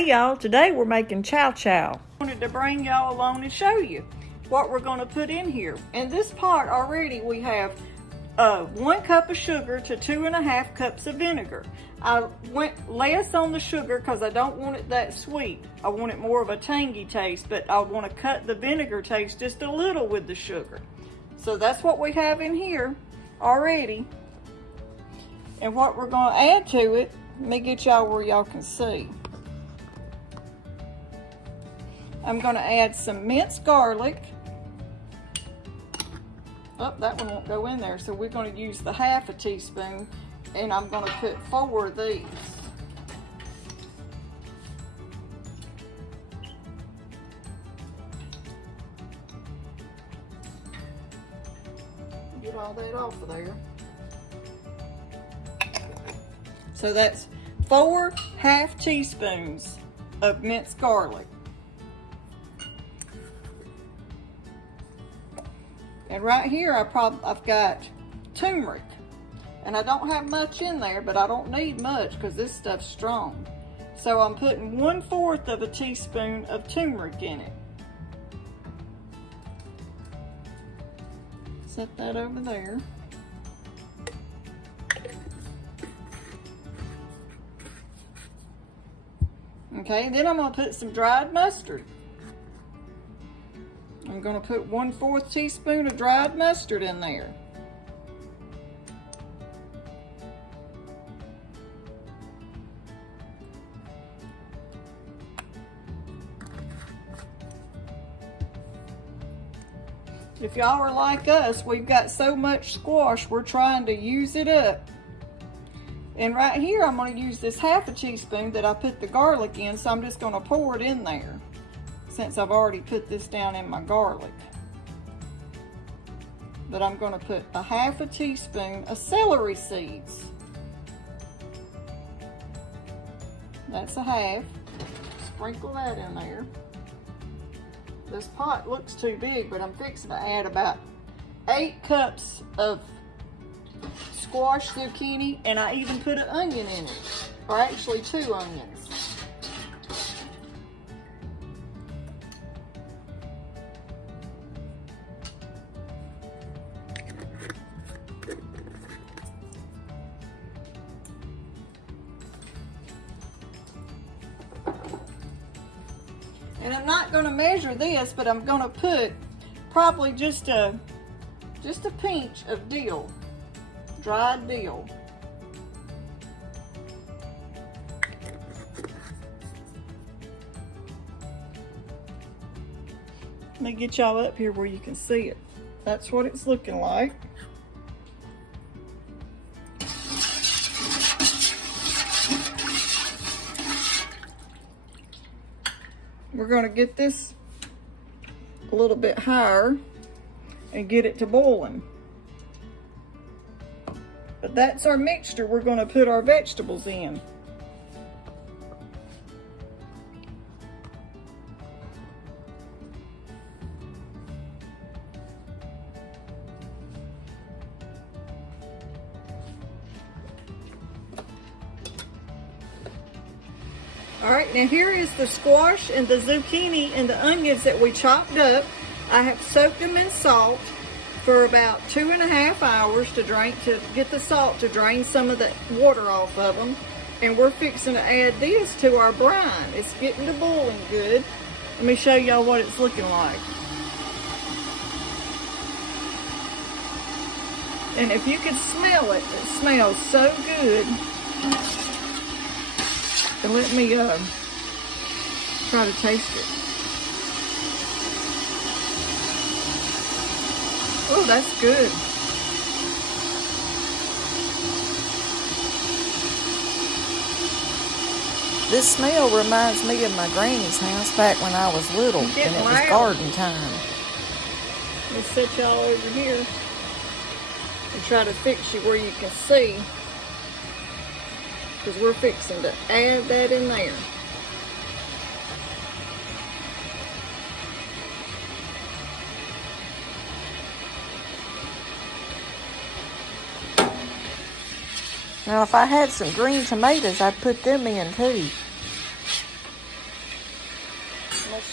Hey y'all, today we're making chow chow. I wanted to bring y'all along and show you what we're going to put in here. In this pot already we have 1 cup of sugar to 2.5 cups of vinegar. I went less on the sugar because I don't want it that sweet. I want it more of a tangy taste, but I want to cut the vinegar taste just a little with the sugar. So that's what we have in here already. And what we're going to add to it, let me get y'all where y'all can see. I'm going to add some minced garlic. Oh, that one won't go in there, so we're going to use the 1/2 teaspoon, and I'm going to put 4 of these. Get all that off of there. So that's 4 1/2 teaspoons of minced garlic. And right here I've got turmeric. And I don't have much in there, but I don't need much because this stuff's strong. So I'm putting 1/4 of a teaspoon of turmeric in it. Set that over there. Okay, then I'm going to put some dried mustard. I'm going to put 1/4 teaspoon of dried mustard in there. If y'all are like us, we've got so much squash, we're trying to use it up. And right here, I'm going to use this 1/2 teaspoon that I put the garlic in, so I'm just going to pour it in there, since I've already put this down in my garlic. But I'm going to put a 1/2 teaspoon of celery seeds. That's a 1/2. Sprinkle that in there. This pot looks too big, but I'm fixing to add about 8 cups of squash zucchini, and I even put an onion in it, or actually 2 onions. And I'm not going to measure this, but I'm going to put probably just a pinch of dill, dried dill. Let me get y'all up here where you can see it. That's what it's looking like. We're going to get this a little bit higher and get it to boiling. But that's our mixture we're going to put our vegetables in. Alright, now here is the squash and the zucchini and the onions that we chopped up. I have soaked them in salt for about 2.5 hours to get the salt to drain some of the water off of them. And we're fixing to add this to our brine. It's getting to boiling good. Let me show y'all what it's looking like. And if you could smell it, it smells so good. And let me try to taste it. Oh, that's good. This smell reminds me of my granny's house back when I was little, and it was garden time. Let's set y'all over here and try to fix you where you can see, because we're fixing to add that in there. Now if I had some green tomatoes, I'd put them in too.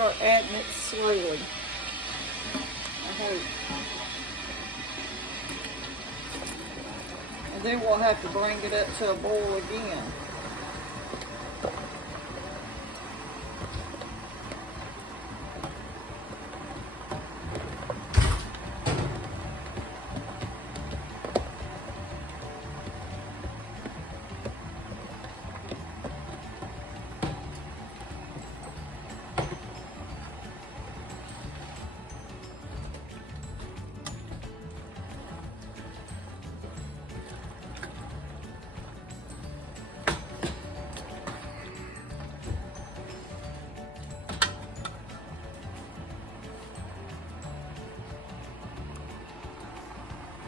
start adding it slowly. I hope. And then we'll have to bring it up to a boil again.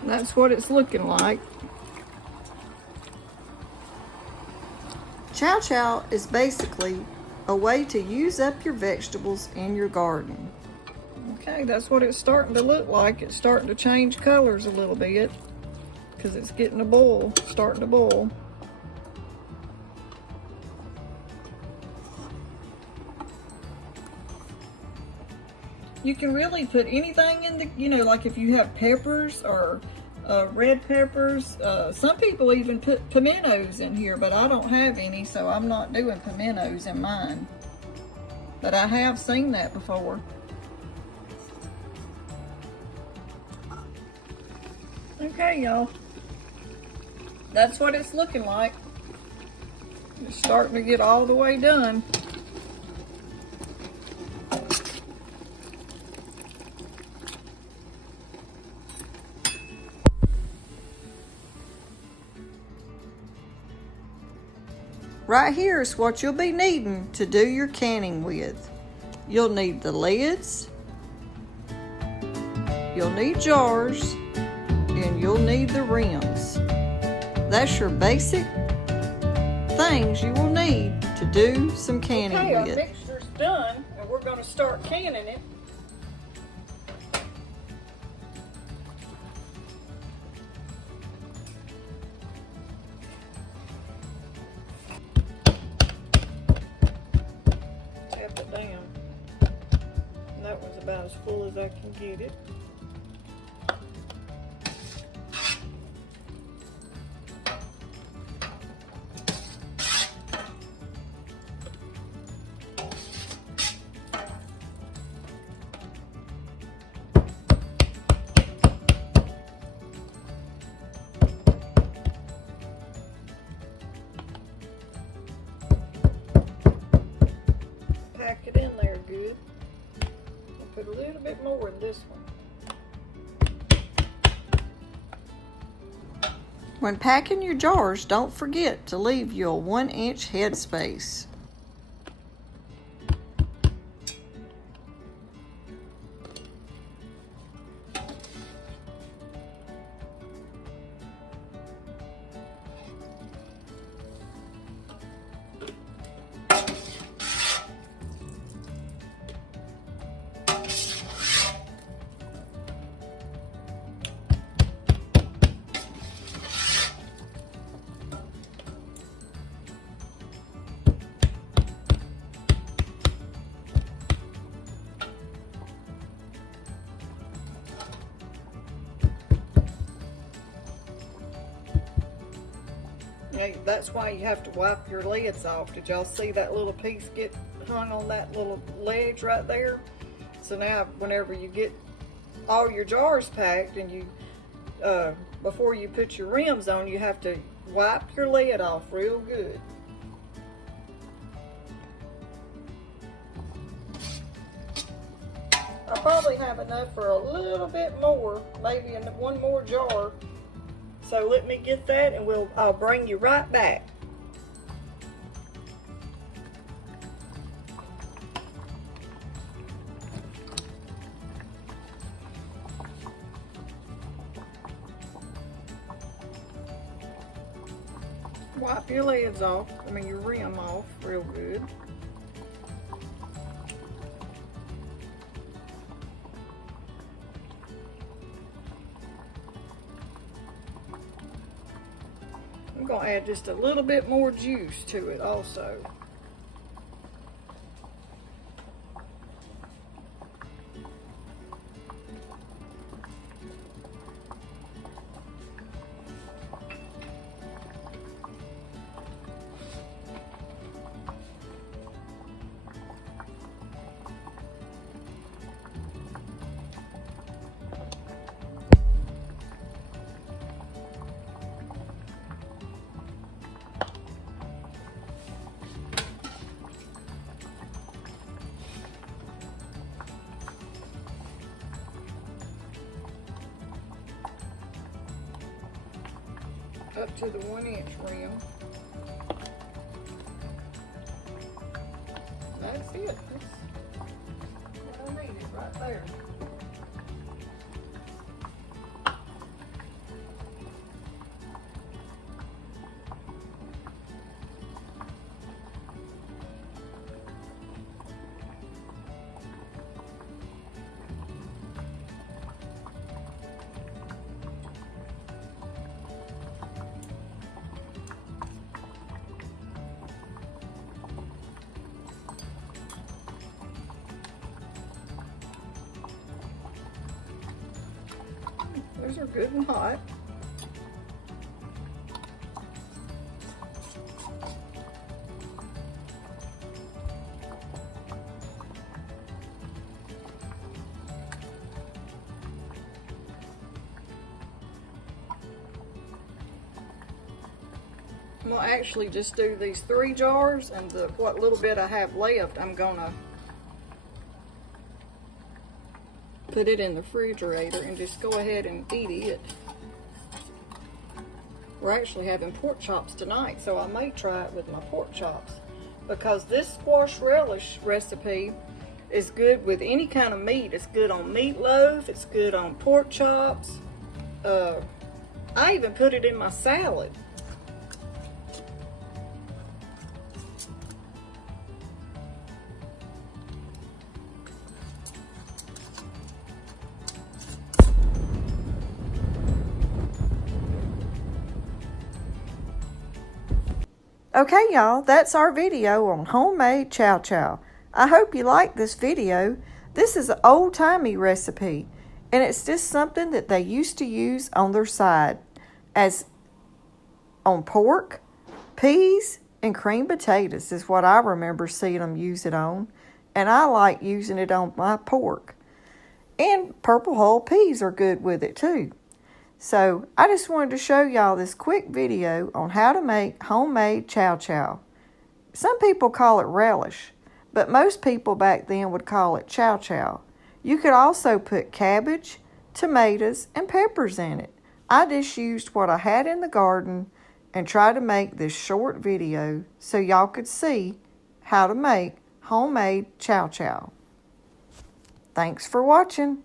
That's what it's looking like. Chow chow is basically a way to use up your vegetables in your garden. Okay, that's what it's starting to look like. It's starting to change colors a little bit because it's getting a boil, starting to boil. You can really put anything in the, you know, like if you have peppers or red peppers. Some people even put pimentos in here, but I don't have any, so I'm not doing pimentos in mine. But I have seen that before. Okay, y'all. That's what it's looking like. It's starting to get all the way done. Right here is what you'll be needing to do your canning with. You'll need the lids, you'll need jars, and you'll need the rims. That's your basic things you will need to do some canning with. Our mixture's done, and we're going to start canning it. Tap it down. And that one's about as full as I can get it. Pack it in there good. I'll put a little bit more in this one. When packing your jars, don't forget to leave you a 1-inch headspace. That's why you have to wipe your lids off. Did y'all see that little piece get hung on that little ledge right there? So now whenever you get all your jars packed and you before you put your rims on, you have to wipe your lid off real good. I probably have enough for a little bit more, maybe in one more jar. So let me get that and I'll bring you right back. Wipe your lids off, your rim off real good. I'm going to add just a little bit more juice to it also. up to the 1-inch rim. That's it. That's what I needed right there. Those are good and hot. I'm gonna actually just do these 3 jars, and what little bit I have left, I'm gonna put it in the refrigerator and just go ahead and eat it. We're actually having pork chops tonight, so I may try it with my pork chops, because this squash relish recipe is good with any kind of meat. It's good on meatloaf, it's good on pork chops. I even put it in my salad. Okay, y'all, that's our video on homemade chow chow. I hope you like this video. This is an old-timey recipe, and it's just something that they used to use on their side, as on pork, peas, and creamed potatoes is what I remember seeing them use it on, and I like using it on my pork. And purple hull peas are good with it too. So I just wanted to show y'all this quick video on how to make homemade chow chow. Some people call it relish, but most people back then would call it chow chow. You could also put cabbage, tomatoes, and peppers in it. I just used what I had in the garden and tried to make this short video so y'all could see how to make homemade chow chow. Thanks for watching.